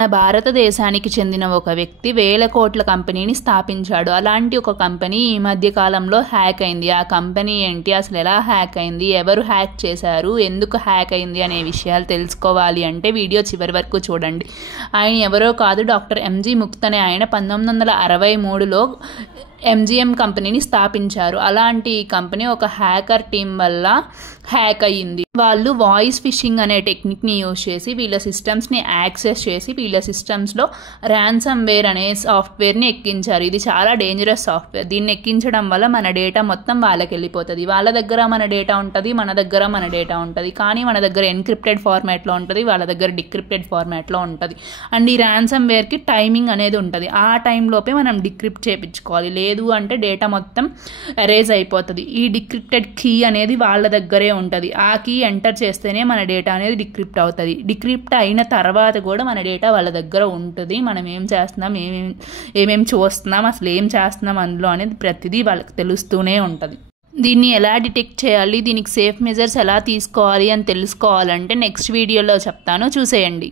మన భారతదేశానికి చెందిన ఒక వ్యక్తి వేల కోట్ల కంపెనీని స్థాపించాడు. అలాంటి ఒక కంపెనీ ఈ మధ్య కాలంలో హ్యాక్ అయింది. ఆ కంపెనీ ఏంటి, అసలు ఎలా హ్యాక్ అయింది, ఎవరు హ్యాక్ చేశారు, ఎందుకు హ్యాక్ అయింది అనే విషయాలు తెలుసుకోవాలి అంటే వీడియో చివరి వరకు చూడండి. ఆయన ఎవరో కాదు, డాక్టర్ ఎంజీ ముక్త్ అనే ఆయన 1963లో ఎంజిఎం కంపెనీని స్థాపించారు. అలాంటి కంపెనీ ఒక హ్యాకర్ టీం వల్ల హ్యాక్ అయ్యింది. వాళ్ళు వాయిస్ ఫిషింగ్ అనే టెక్నిక్ని యూజ్ చేసి వీళ్ళ సిస్టమ్స్ని యాక్సెస్ చేసి వీళ్ళ సిస్టమ్స్లో ర్యాన్సమ్వేర్ అనే సాఫ్ట్వేర్ని ఎక్కించారు. ఇది చాలా డేంజరస్ సాఫ్ట్వేర్. దీన్ని ఎక్కించడం వల్ల మన డేటా మొత్తం వాళ్ళకి వెళ్ళిపోతుంది. వాళ్ళ దగ్గర మన డేటా ఉంటుంది, మన దగ్గర మన డేటా ఉంటుంది. కానీ మన దగ్గర ఎన్క్రిప్టెడ్ ఫార్మాట్లో ఉంటుంది, వాళ్ళ దగ్గర డిక్రిప్టెడ్ ఫార్మాట్లో ఉంటుంది. అండ్ ఈ ర్యాన్సమ్వేర్కి టైమింగ్ అనేది ఉంటుంది. ఆ టైంలోపే మనం డిక్రిప్ట్ చేయించుకోవాలి. లేదు అంటే డేటా మొత్తం ఎరేజ్ అయిపోతుంది. ఈ డిక్రిప్టెడ్ కీ అనేది వాళ్ళ దగ్గరే ఉంటుంది. ఆ కీ ఎంటర్ చేస్తేనే మన డేటా అనేది డిక్రిప్ట్ అవుతుంది. డిక్రిప్ట్ అయిన తర్వాత కూడా మన డేటా వాళ్ళ దగ్గర ఉంటుంది. మనం ఏం చేస్తున్నాం, ఏమేమి చూస్తున్నాం, అసలు ఏం చేస్తున్నాం అందులో అనేది ప్రతిదీ వాళ్ళకి తెలుస్తూనే ఉంటుంది. దీన్ని ఎలా డిటెక్ట్ చేయాలి, దీనికి సేఫ్ మెజర్స్ ఎలా తీసుకోవాలి అని తెలుసుకోవాలంటే నెక్స్ట్ వీడియోలో చెప్తాను, చూసేయండి.